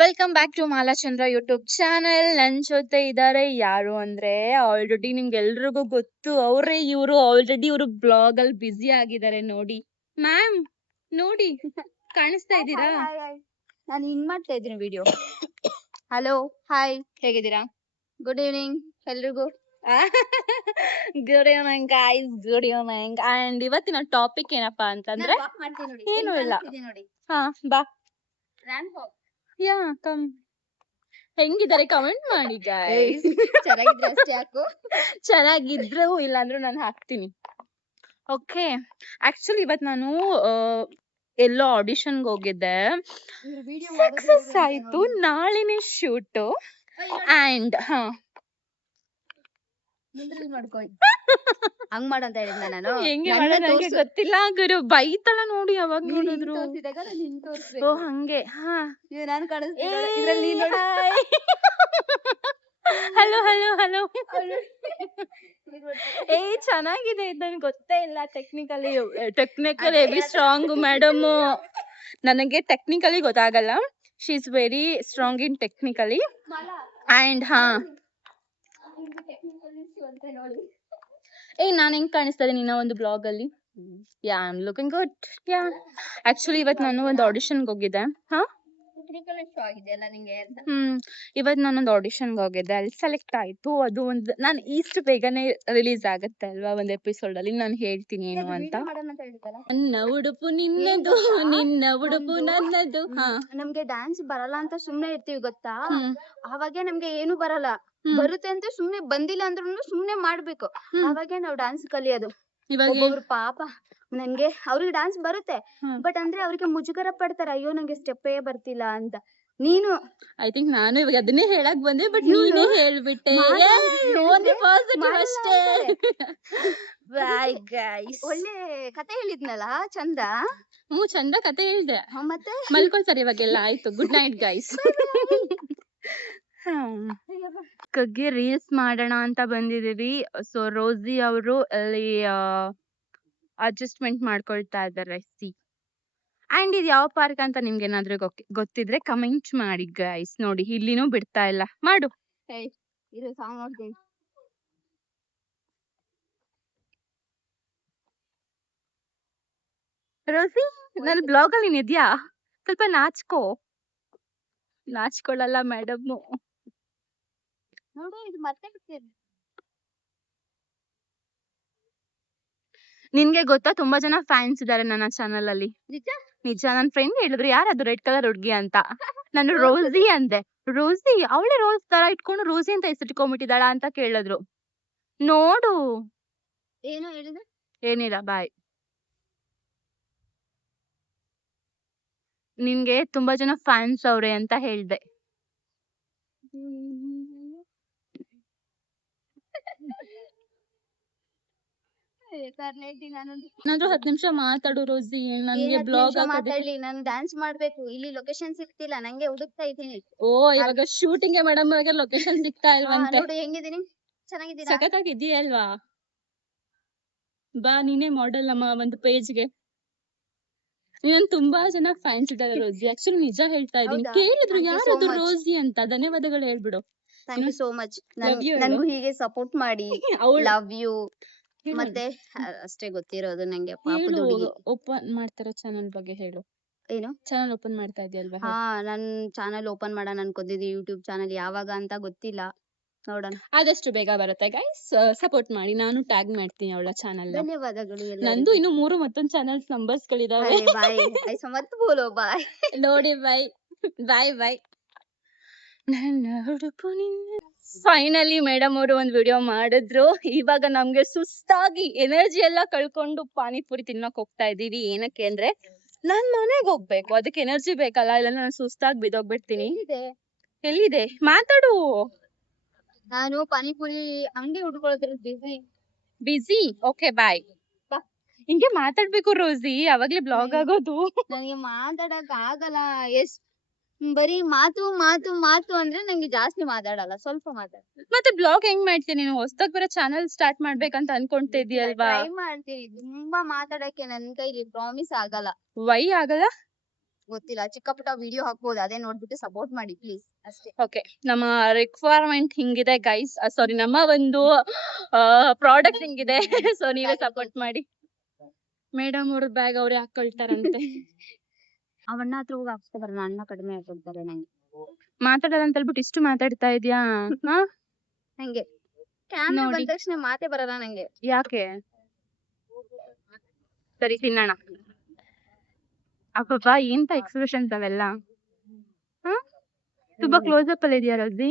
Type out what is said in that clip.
Welcome back to Malachandra YouTube channel. ನನ್ ಜೊತೆ ಇದಾರೆ ಯಾರು ಅಂದ್ರೆ ಆಲ್ರೆಡಿ ನಿಮ್ಗೆಲ್ರಿಗೂ ಗೊತ್ತು, ಅವ್ರೇ ಇವರು. ಆಲ್ರೆಡಿ ಇವರು ಬ್ಲಾಗ್ ಅಲ್ಲಿ ಬ್ಯುಸಿ ಆಗಿದ್ದಾರೆ. ನೋಡಿ ಮ್ಯಾಮ್, ನೋಡಿ ಕಾಣಿಸ್ತಾ ಇದ್ದೀರಾ? ನಾನು ಹಿಂಗ್ ಮಾಡ್ತಾ ಇದ್ದೀನಿ ವಿಡಿಯೋ. ಹಲೋ, ಹಾಯ್, ಹೇಗಿದ್ದೀರಾ? ಗುಡ್ ಈವ್ನಿಂಗ್ ಎಲ್ರಿಗೂ. Good evening guys, good evening. And ಇವತ್ತಿನ ಟಾಪಿಕ್ ಏನಪ್ಪಾ ಅಂತಂದ್ರೆ ಏನು ಇಲ್ಲ. ಹಾ ಬಾ, ಯಾ ಕಮ್. ಹೆಂಗಿದ್ದಾರೆ ಕಮೆಂಟ್ ಮಾಡಿ ಗೈಸ್. ಚೆನ್ನಾಗಿದ್ರೆ ಅಷ್ಟೇ ಯಾಕು. ಚೆನ್ನಾಗಿದ್ರು ಇಲ್ಲಾಂದ್ರೂ ನಾನು ಹಾಕ್ತೀನಿ. ಓಕೆ, ಆಕ್ಚುಲಿ ಇವತ್ತು ನಾನು ಎಲ್ಲೋ ಆಡಿಷನ್ಗೆ ಹೋಗಿದ್ದೆ. ಸಕ್ಸಸ್ ಆಯ್ತು. ನಾಳೆನೆ ಶೂಟ್. ಅಂಡ್ ಹಾ ಹಂಗ್ ಮಾಡಂತ ಹೇಳಿದ್ನ ನಾನು. ಹೆಂಗೆ ಮಾಡೋದು ನಂಗೆ ಗೊತ್ತಿಲ್ಲ ಗುರು. ಬೈತಳ ನೋಡಿ ಯಾವಾಗ ನೋಡಿದ್ರು. ಓ ಹಂಗೆ. ಹಾ ನಾನು ಹಲೋ ಹಲೋ ಹಲೋ. ಏ ಚೆನ್ನಾಗಿದೆ, ಇದು ನನ್ಗೆ ಗೊತ್ತೇ ಇಲ್ಲ. Technically heavy strong madam. ನನಗೆ ಟೆಕ್ನಿಕಲಿ ಗೊತ್ತಾಗಲ್ಲ. She is very strong in technically. And ಹಾ ನಾನ್ ಹೆಂಗ್ ಕಾಣಿಸ್ತಾ ಇದೀನಿ ಇನ್ನೂ ಒಂದು ಬ್ಲಾಗ್ ಅಲ್ಲಿ? Yeah I am looking good. Yeah actually ಇವತ್ತು ನಾನು ಒಂದು ಆಡಿಷನ್ಗೆ ಹೋಗಿದ್ದೆ. ಹಾ ಇವತ್ತು ನಾನೊಂದು ಆಡಿಷನ್ಗೆ ಹೋಗಿದ್ದೆ. ಅಲ್ಲಿ ಸೆಲೆಕ್ಟ್ ಆಯ್ತು. ಅದು ಒಂದು ನಾನು ಇಷ್ಟು ಬೇಗನೆ ರಿಲೀಸ್ ಆಗುತ್ತೆ ಅಲ್ವಾ ಒಂದು ಎಪಿಸೋಡ್ ಅಲ್ಲಿ, ನಾನು ಹೇಳ್ತೀನಿ ಏನು ಅಂತ. ನನ್ನ ಉಡುಪು ನಿನ್ನದು, ನಿನ್ನ ಉಡುಪು ನನ್ನದು. ಹಾ ನಮ್ಗೆ ಡ್ಯಾನ್ಸ್ ಬರಲ್ಲ ಅಂತ ಸುಮ್ನೆ ಇರ್ತೀವಿ ಗೊತ್ತಾ. ಅವಾಗೆ ನಮ್ಗೆ ಏನು ಬರಲ್ಲ. ಬರುತ್ತೆ ಅಂತ ಸುಮ್ನೆ, ಬಂದಿಲ್ಲ ಅಂದ್ರೂ ಸುಮ್ನೆ ಮಾಡ್ಬೇಕು. ಅವಾಗೆ ನಾವ್ ಡ್ಯಾನ್ಸ್ ಕಲಿಯೋದು. ಒಬ್ಬೊಬ್ರು ಪಾಪ ನನ್ಗೆ ಅವ್ರಿಗೆ ಡ್ಯಾನ್ಸ್ ಬರುತ್ತೆ, ಬಟ್ ಅಂದ್ರೆ ಅವ್ರಿಗೆ ಮುಜುಗರ ಪಡ್ತಾರೆ, ಅಯ್ಯೋ ನಂಗೆ ಸ್ಟೆಪ್ಪೇ ಬರ್ತಿಲ್ಲ ಅಂತ. ನೀನು ಐ ಥಿಂಕ್ ನಾನು ಇವಾಗ ಅದನ್ನೇ ಹೇಳಕ್ ಬಂದೆ, ಬಟ್ ನೀನೇ ಹೇಳ್ಬಿಟ್ಟೆ. ಓನ್ಲಿ ಪಾಸಿಟಿವ್ ಅಷ್ಟೇ. Bye guys. ಒಳ್ಳೆ ಕತೆ ಹೇಳಿದ್ನಲ್ಲ, ಚಂದ. ಚಂದ ಕತೆ ಹೇಳ್ದೆ. ಮತ್ತೆ ಮಲ್ಕೊಳ್ತಾರೆ ಇವಾಗೆಲ್ಲ. ಆಯ್ತು, ಗುಡ್ ನೈಟ್ ಗೈಸ್. ಕಗ್ಗೆ ರೀಲ್ಸ್ ಮಾಡೋಣ ಅಂತ ಬಂದಿದೀವಿ. ಸೊ ರೋಸಿ ಅವರು ಅಲ್ಲಿ ಅಡ್ಜಸ್ಟ್ಮೆಂಟ್ ಮಾಡ್ಕೊಳ್ತಾ ಇದ್ದಾರೆ. ಸಿ ಅಂಡ್ ಇದು ಯಾವ ಪಾರ್ಕ್ ಅಂತ ನಿಮ್ಗೆ ಏನಾದ್ರೂ ಗೊತ್ತಿದ್ರೆ ಕಮೆಂಟ್ ಮಾಡಿ ಗೈಸ್. ನೋಡಿ ಇಲ್ಲಿನೂ ಬಿಡ್ತಾ ಇಲ್ಲ. ಮಾಡು. ರೋಸಿ, ನನ್ನ ಬ್ಲಾಗ್ ಅಲ್ಲಿ ನೀನ್ ಇದ್ಯಾ? ಸ್ವಲ್ಪ ನಾಚ್ಕೊಳ್ಳಲ್ಲ ಮೇಡಮ್. ನೋಡು, ಇದು ಮತ್ತೆ ನಿನ್ಗೆ ಗೊತ್ತಾ, ತುಂಬಾ ಜನ ಫ್ಯಾನ್ಸ್ ಇದಾರೆ ನನ್ನ ಚಾನಲ್ ಅಲ್ಲಿ. ನಿಜ. ನನ್ ಫ್ರೆಂಡ್ ಹೇಳಿದ್ರು, ಯಾರದು ರೆಡ್ ಕಲರ್ ಹುಡ್ಗಿ ಅಂತ. ನಾನು ರೋಸಿ ಅಂದೆ. ರೋಸಿ, ಅವಳೆ ರೋಸ್ ತರ ಇಟ್ಕೊಂಡು ರೋಸಿ ಅಂತ ಹೆಸರಿಟ್ಕೊಂಡ್ಬಿಟ್ಟಿದಾಳ ಅಂತ ಕೇಳಿದ್ರು. ನೋಡು. ಏನು ಹೇಳಿದ್ರೆ? ಏನಿಲ್ಲ, ಬಾಯ್. ನಿನ್ಗೆ ತುಂಬಾ ಜನ ಫ್ಯಾನ್ಸ್ ಅವ್ರೆ ಅಂತ ಹೇಳ್ದೆ. ಏನಾದ್ರೂ 10 ನಿಮಿಷ ಮಾತಾಡು ರೋಸಿ. ನನ್ಗೆ ಬ್ಲಾಗ್ ಮಾತಾಡ್ಲಿ, ನಾನು ಡ್ಯಾನ್ಸ್ ಮಾಡ್ಬೇಕು. ಇಲ್ಲಿ ಲೊಕೇಶನ್ ಸಿಗ್ತಿಲ್ಲ ನಂಗೆ, ಹುಡುಕ್ತಾ ಇದ್ದೀನಿ. ಓ ಇವಾಗ ಶೂಟಿಂಗ್ ಮೇಡಮ್ ಲೊಕೇಶನ್ ಸಿಗ್ತಾ ಇಲ್ವಂತೆ. ನೋಡಿ ಹೆಂಗಿದೀನಿ, ಚೆನ್ನಾಗಿದ್ದೀರಾ? ಸಖತ್ತಾಗಿದ್ದೀಯಲ್ವಾ? ಬಾ, ನೀನೇ ಮಾಡೆಲ್ ನಮ್ಮ ಒಂದು ಪೇಜ್ಗೆ. ನೀನ್ ತುಂಬಾ ಜನ ಫ್ಯಾನ್ಸ್ ಇದ್ದಾರೆ ರೋಸಿ. ಆಕ್ಚುಲಿ ನಿಜ ಹೇಳ್ತಾ ಇದೀನಿ. ಕೇಳಿದ್ರು ಯಾರದು ರೋಸಿ ಅಂತ. ಧನ್ಯವಾದಗಳು ಹೇಳ್ಬಿಡು. Thank you so much. ನನಗೂ ಹೀಗೆ ಸಪೋರ್ಟ್ ಮಾಡಿ. Love you. ಮತ್ತೆ ಅಷ್ಟೇ ಗೊತ್ತಿರೋದು ನಂಗೆ. ಓಪನ್ ಮಾಡ್ತಾರೋ ಚಾನಲ್ ಬಗ್ಗೆ ಹೇಳು. ಏನು ಚಾನಲ್ ಓಪನ್ ಮಾಡ್ತಾ ಇದೆಯಲ್ವಾ? ಹಾ, ನನ್ ಚಾನಲ್ ಓಪನ್ ಮಾಡೋಣ ಅನ್ಕೊಂಡಿದ್ದೆ. ಯೂಟ್ಯೂಬ್ ಚಾನಲ್ ಯಾವಾಗ ಅಂತ ಗೊತ್ತಿಲ್ಲ, ನೋಡೋಣ. ಆದಷ್ಟು ಬೇಗ ಬರುತ್ತೆ ಗೈಸ್, ಸಪೋರ್ಟ್ ಮಾಡಿ. ನಾನು ಟ್ಯಾಗ್ ಮಾಡ್ತೀನಿ ಅವಳ ಚಾನಲ್. ಧನ್ಯವಾದಗಳು. ನಂದು ಇನ್ನು 3 ಮತ್ತೊಂದು ಚಾನಲ್ಸ್ ನಂಬರ್ಸ್ ಗಳಿದಾವೆ. ಬಾಯ್. ನೋಡಿ ಬಾಯ್ ಬಾಯ್ ಬಾಯ್. ಫೈನಲಿ ಮೇಡಮ್ ಅವರು ಒಂದು ವಿಡಿಯೋ ಮಾಡಿದ್ರು. ಇವಾಗ ನಮ್ಗೆ ಸುಸ್ತಾಗಿ ಎನರ್ಜಿ ಎಲ್ಲ ಕಳ್ಕೊಂಡು ಪಾನಿಪುರಿ ತಿನ್ನಕ್ ಹೋಗ್ತಾ ಇದೀವಿ. ಏನಕ್ಕೆ ಅಂದ್ರೆ ನಾನ್ ಮನೆಗೆ ಹೋಗ್ಬೇಕು, ಅದಕ್ಕೆ ಎನರ್ಜಿ ಬೇಕಲ್ಲ. ಇಲ್ಲ ನಾನು ಸುಸ್ತಾಗಿ ಬಿದ್ದೋಗ್ಬಿಡ್ತೀನಿ. ಎಲ್ಲಿದೆ? ಮಾತಾಡು. ನಾನು ಪಾನಿಪುರಿ ಅಂಗಡಿ ಹುಡ್ಕೊಳ್ಳೋದ್ರ ಬಿಸಿ. Okay bye. ಹಿಂಗೆ ಮಾತಾಡ್ಬೇಕು ರೋಸಿ, ಅವಾಗ್ಲೇ ಬ್ಲಾಗ್ ಆಗೋದು. ನನಗೆ ಮಾತಾಡಕ್ ಆಗಲ್ಲ. ಬರೀ ಮಾತು ಮಾತು ಮಾತು ಅಂದ್ರೆ ನಂಗೆ ಜಾಸ್ತಿ ಮಾತಾಡಲ್ಲ, ಸ್ವಲ್ಪ ಮಾತಾಡ. ಮತ್ತೆ ಬ್ಲಾಗ್ ಹೆಂಗ್ ಮಾಡ್ತೀನಿ ನೀನು? ಹೊಸದಾಗಿ ಬರೋ ಚಾನಲ್ ಸ್ಟಾರ್ಟ್ ಮಾಡ್ಬೇಕಂತ ಅನ್ಕೊಂತ ಇದೀಯಲ್ವಾ? ಟ್ರೈ ಮಾಡ್ತೀನಿ. ತುಂಬಾ ಮಾತಾಡಕ್ಕೆ ನನ್ ಕೈಲಿ ಪ್ರಾಮಿಸ್ ಆಗಲ್ಲ. ವೈ ಆಗಲ್ಲ? ಗೊತ್ತಿಲ್ಲ, ಚಿಕ್ಕ ಪುಟ್ಟ ವಿಡಿಯೋ ಹಾಕ್ಬೋದು, ಅದೇ ನೋಡ್ಬಿಟ್ಟು ಸಪೋರ್ಟ್ ಮಾಡಿ ಪ್ಲೀಸ್ ಅಷ್ಟೇ. ಓಕೆ, ನಮ್ಮ ರಿಕ್ವೈರ್ಮೆಂಟ್ ಹಿಂಗಿದೆ ಗೈಸ್, ಸಾರಿ ನಮ್ಮ ಒಂದು ಪ್ರಾಡಕ್ಟ್ ಹಿಂಗಿದೆ. ಸೊ ನೀವೇ ಸಪೋರ್ಟ್ ಮಾಡಿ. ಮೇಡಮ್ ಅವ್ರ ಬ್ಯಾಗ್ ಅವ್ರೆ ಹಾಕೊಳ್ತಾರಂತೆ. ಅವಣ್ಣ ಹತ್ರ ಹೋಗಿ ಹಾಕ್ಸ್ಕೊ ಬರೋಣ, ಅಣ್ಣ ಕಡಿಮೆ ಹಾಕೊಳ್ತಾರೆ ನಂಗೆ. ಮಾತಾಡೋಣ ಅಂತ ಹೇಳ್ಬಿಟ್ಟು ಇಷ್ಟು ಮಾತಾಡ್ತಾ ಇದ್ಯಾ? ನಂಗೆ ಕ್ಯಾಮ್ರಾ ನೋಡಿ. ಬಂದ ತಕ್ಷಣ ಮಾತೇ ಬರಲ್ಲ ನಂಗೆ. ಯಾಕೆ? ಸರಿ ತಿನ್ನೋಣ. ಅಬ್ಬಬ್ಬಾ ಎಂತ ಎಕ್ಸ್ಪ್ರೆಷನ್ಸ್ ಅವೆಲ್ಲ. ತುಂಬಾ ಕ್ಲೋಸ್ ಅಪ್ ಅಲ್ಲಿ ಇದೆಯಾ ರೋಸಿ?